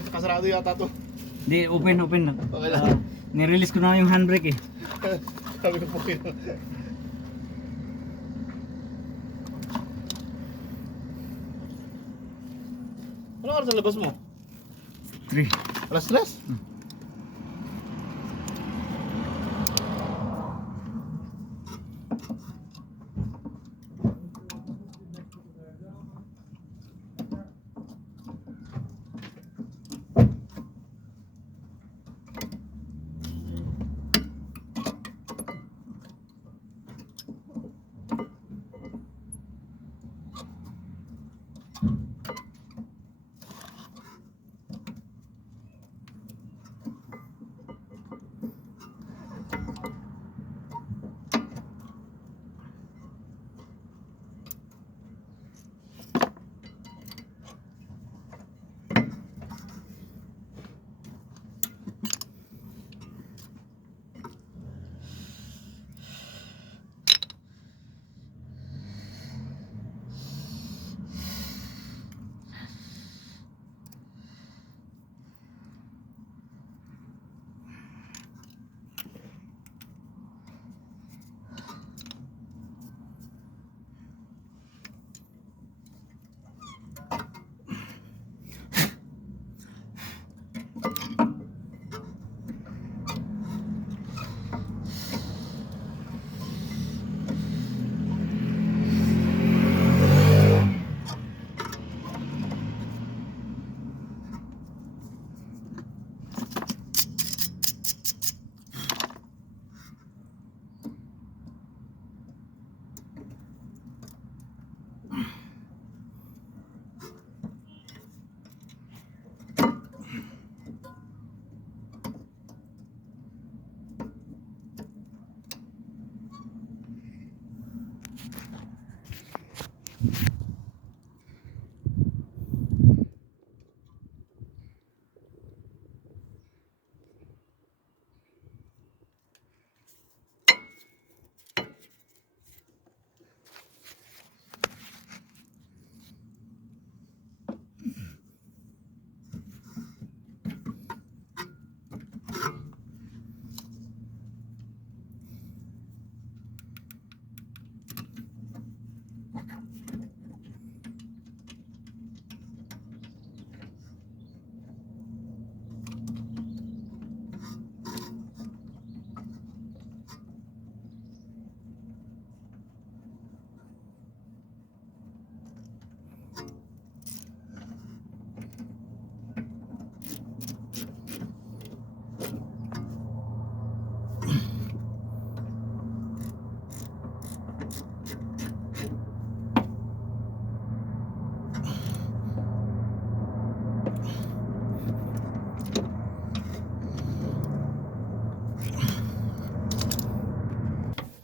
Kasarado yata to. Hindi, open. Okay lang. Nirelease ko na yung handbrake eh. Sabi ko po yun. Ano oras sa labas mo? 3. Alas 3?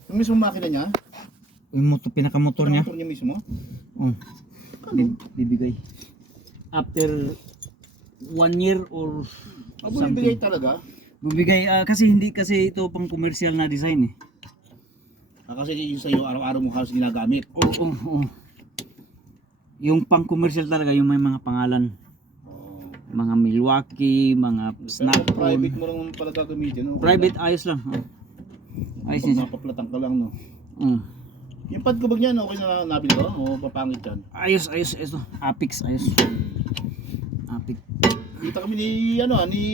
Yung mismo makina niya? Yung pinaka-motor niya. Motor niya mismo? Oh. Bibigay. After 1 year or Abo something. bibigay talaga? Bibigay kasi hindi kasi ito pang commercial na design eh. Kasi yung sa'yo araw-araw mo halos ginagamit. Oo. Yung pang commercial talaga yung may mga pangalan. Mga Milwaukee, mga Pero Snap-on. private mo lang pala gagamitin. Okay Private lang. ayos lang. Ayos Pag niya. napaplatan ka lang, no? Mm. Yung pad kubag niyan, okay na nabili ko? O papangit yan? Ayos ito. Apix ayos. Apix. Kita kami ni, ni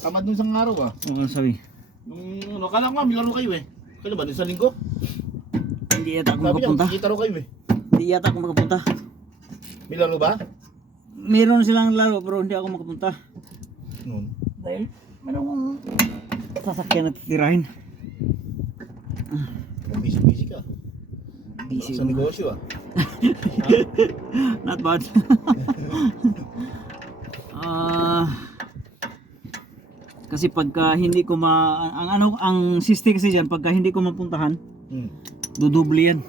Kamad nung isang araw ah. Oo, sabi. Nung, kala ko nga, milaro kayo eh. Kailan ba? Isang linggo? Hindi yata ako Sabi niya, makapunta. kita raw kayo eh. Hindi yata ako makapunta. Milaro ba? Meron silang laro pero hindi ako makapunta. Noon. Dahil merong sasakyan na titirahin. Busy ka. Busy Sa mo. negosyo ah. Not bad. Kasi pagka hindi ko ang system kasi diyan pagka hindi ko mapuntahan, dudubli yan.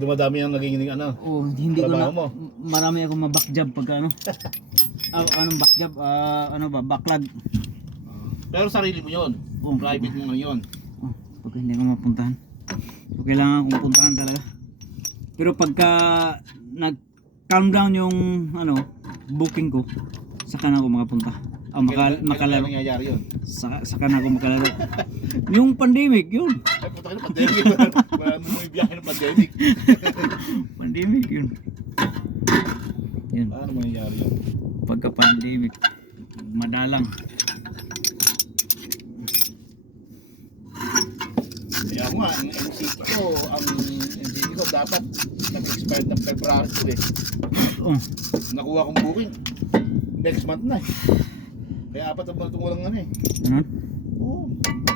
Dumadami ang naging Oh, hindi ko trabaho na mo. marami akong ma-back job pagka anong back job, backlog. Pero sarili mo yun. Oh. Private mo ngayon. Oh, pagka hindi ko mapuntahan. So, kailangan kong puntahan talaga. Pero pagka nag calm down yung booking ko, Saka na ako makapunta. Kailan Makalaro. nangyayari yun? Saka na ako makalaro. Yung pandemic, yun. Ay, puta ka na, pandemic. Wala mo yung biyahe ng pandemic. Pandemic, yun. Yun. Paano mangyayari yun? Pagka pandemic, madalang. Kaya nga, ang MCT ko dapat nag-expired ng February ko eh. Oh, Nakuha kong booking. Next month na eh. Kaya 4 na buwan itong walang ano eh. ano? Oo.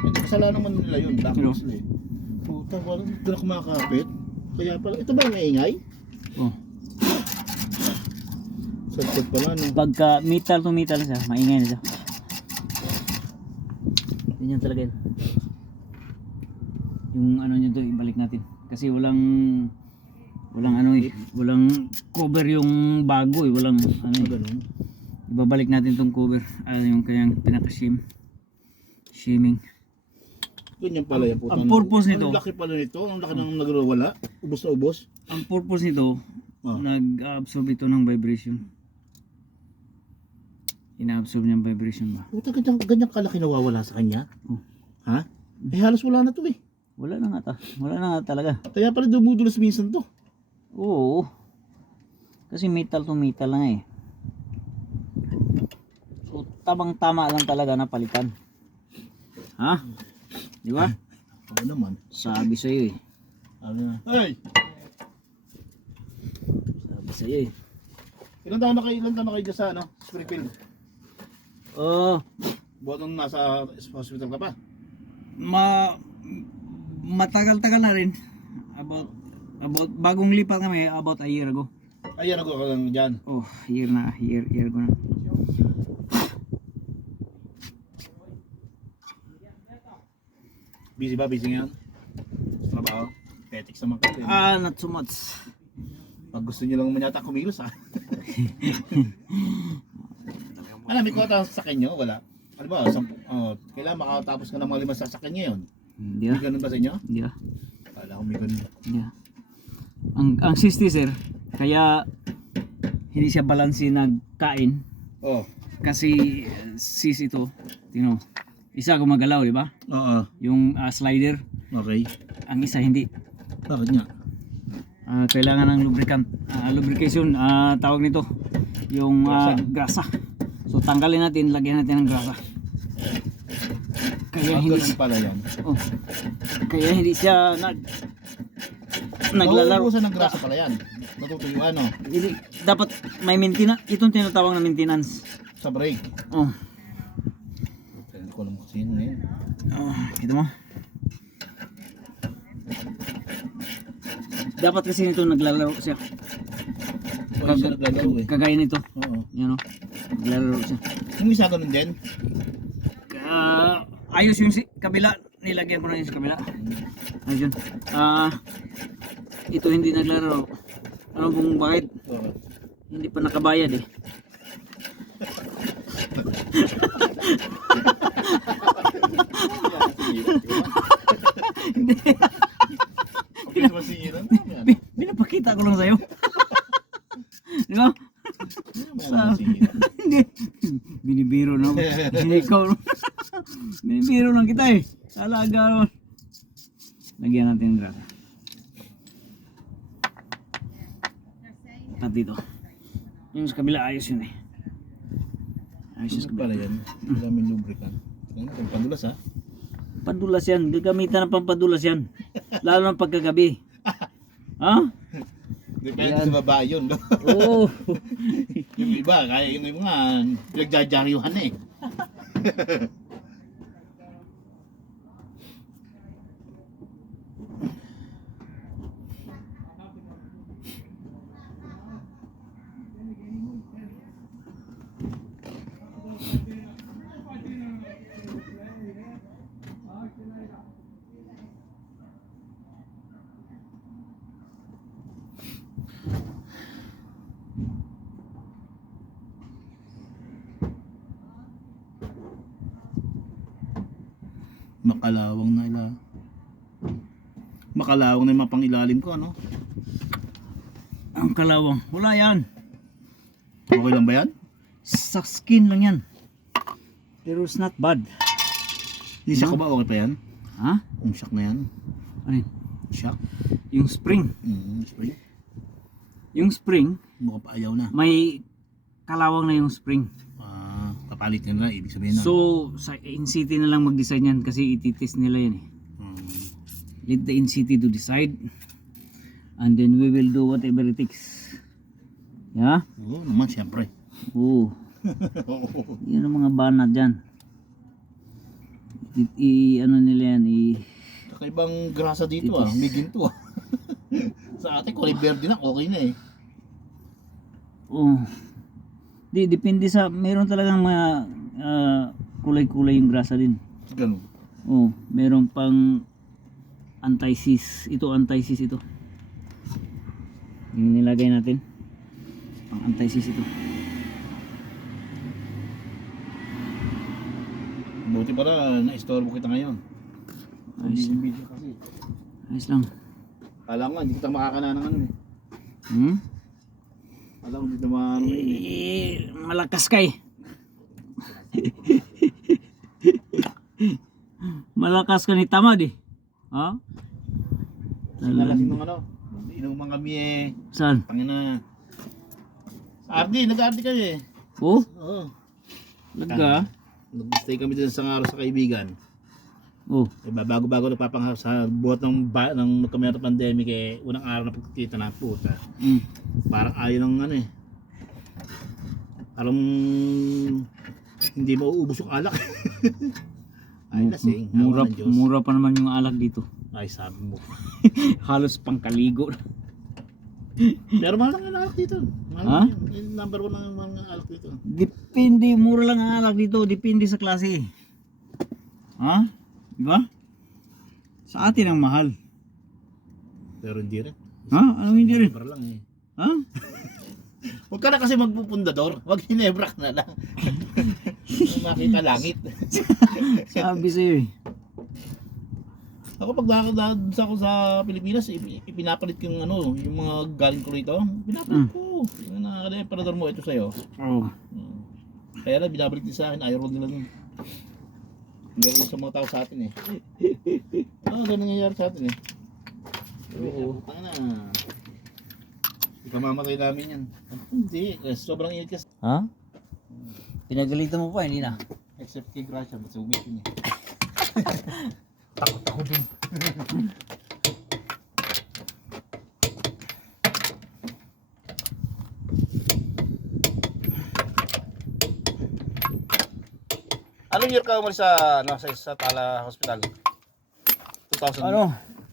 Hindi kasalanan naman nila yun. Pero? Dapat sila eh. Puta, walang doon ako makakapit. Kaya pala, ito ba yung maingay? Oh. Sagpot pala no. Pagka metal to metal siya, maingay na siya. Ganyan talaga yun. Yung ano nyo to, ibalik natin. Kasi walang ano eh, walang cover yung bago eh, walang ano eh. Ganun. Ibabalik natin tong cover, yung kanyang pinaka-shim. Shimming. Ganyan pala yung puta. Ang purpose nito, Ang laki pala nito, ang laki nang nagwawala. Ubos na ubos. ang purpose nito, nag-absorb ito ng vibration. Ina-absorb niya ang vibration ba? Puta, ganyan kalaki nawawala sa kanya. Oh. Ha? Eh halos wala na to eh. Wala na nga ta. Wala na nga talaga. Kaya pala dumudulas minsan to. Oo. Kasi metal to metal lang eh. So tamang-tama lang talaga na palitan. Ha? Di ba? Ano naman? Sabi sa iyo eh. Ano na? Hey! Sabi sa iyo eh. Ilan taon na kayo dyan sa ano? Springfield? Oh, Buwan nung nasa hospital ka pa? matagal-tagal na rin. About bagong lipat kami about a year ago. Ay, ano ko lang dyan. Oh, year ago na. Busy ba? Busy ngayon? Sa trabaho? Petics naman kayo. Not so much. Pag gusto nyo lang naman yata kumilos ha. Ano, may kota sa sakyan nyo? Wala. Ano ba? Kailangan makatapos ka ng mga 5 sasakyan ngayon. Hindi May ganun ba sa inyo? Hindi Kala ko may ganun. Hindi Ang 60 sir, kaya hindi siya balanse nagkain. Oh. Kasi sis ito, tingnan mo. Isa gumagalaw, di ba? Oo. Yung slider, Okay. ang isa hindi. Bakit nga? Kailangan ng lubricant, lubrication, tawag nito, yung grasa. So tanggalin natin, lagyan natin ng grasa. Kaya hindi Ganun pala yan. oh, kaya hindi siya naglalaro. Nauubusan ng grasa pala yan. Natutuyuan no? Hindi, dapat may maintenance, itong tinatawag na maintenance. Sa brake. Oh, Hindi ko alam kasi yun ngayon. kita mo. Dapat kasi nito naglalaro siya. Kung siya naglalaro eh. Kagaya nito. Oo. Yan o. Naglalaro siya. Yung isa ganun din. Ayos yung kabila. Nilagyan ko na yung sa kabila. Ayun. Ito hindi naglalaro. Ano kung bakit? Oo. Hindi pa nakabayad eh. Hindi. Hindi masigilan. Pinapakita ko lang sa'yo. Di ba? Hindi. Binibiro na. Ikaw. Binibiro lang kita eh. Talaga naman. Lagyan natin ng grasa. At dito. Yung sa kabila ayos yun eh. Ayos yung sa kabila. Pala yan. Maraming lubricant. Yan, padulas ha. Padulas yan. Gagamitan ng pampadulas yan. Lalo ng pagkagabi. Ha? Depende Yan. sa babae yun. No? Oo. Yung iba, kaya yung mga pinagjajaryuhan eh. Makalawang na ila. Makalawang na yung mapangilalim ko ano. Ang kalawang. Wala yan. Okay lang ba yan? Sa skin lang yan. Pero it's not bad. Yung shock ko ba? Okay pa yan? Ha? Yung shock na yan? Ano yun? Shock? Yung spring. Spring? Yung spring, Mukha pa ayaw na. may kalawang na yung spring. Kapalit nyo na, ibig sabihin na. So, sa NCT na lang mag-design yan kasi ititest nila yan eh. Let the NCT to decide. And then we will do whatever it takes. Yeah? Oo naman, siyempre. Oo. Yan ang mga banat dyan. Ano nila yan, Kakaibang grasa dito may ginto Sa atin, kulay verde na, okay na eh. oh. Depende sa, meron talagang mga kulay-kulay yung grasa din. Ganun. Oh, meron pang anti-seize. Ito anti-seize ito. Yung nilagay natin. Pang anti-seize ito. Buti para na-istorbo kita ngayon. Ayos. Video kasi. Ayos lang. Kala ko nga, hindi kita makakana ng ano eh. Kala ko hindi kita makakana Malakas ka eh. Malakas ka ni tamad eh. Ha? Nalasing ng ano. Inuman kami eh. Saan? Tangina. Sa RD, nag-RD kami eh. Oh? Oo. Nagka? Nag-stay kami dun sa araw sa kaibigan. Oh. Bago-bago nagpapanghap sa buhat ng magkamera pandemic eh. Unang araw na pagkikita na puta. Parang ayaw ng ano eh. Parang hindi mauubos yung alak. Ay lasing. Mura pa naman yung alak dito. Ay sabi mo. Halos pangkaligo. Pero mahal lang ang alak dito. Ha? Yung number 1 ng mga alak dito. Depende, mura lang ang alak dito. Depende sa klase. Ha? Diba? Sa atin ang mahal. Pero hindi rin. Ha? Anong hindi rin? Ginebra lang eh. Ha? Huwag ka na kasi magpupundador. Huwag ginebra ka na lang. Makita langit. Sabi sa'yo eh. Ako pag nakakadaan ako sa Pilipinas, ipinapalit ko yung ano, yung mga galing ko rito. Pinapalit ko. Yung nakaka-emperador mo, ito sa'yo. Oh. Kaya lang, binabalik din sa akin. Ayaw nila nun. Hindi ko sa mga tao sa atin eh. Ganun nangyayari sa atin eh. Oo. Tanga na. Ikamamatay namin yan. Hindi. Sobrang init kasi. Ha? Pinagalitan mo pa, hindi na. Except kay Gracia, ba't umitin eh. Takot ako dun. Anong year ka umalis sa Tala Hospital? 2000? Ano?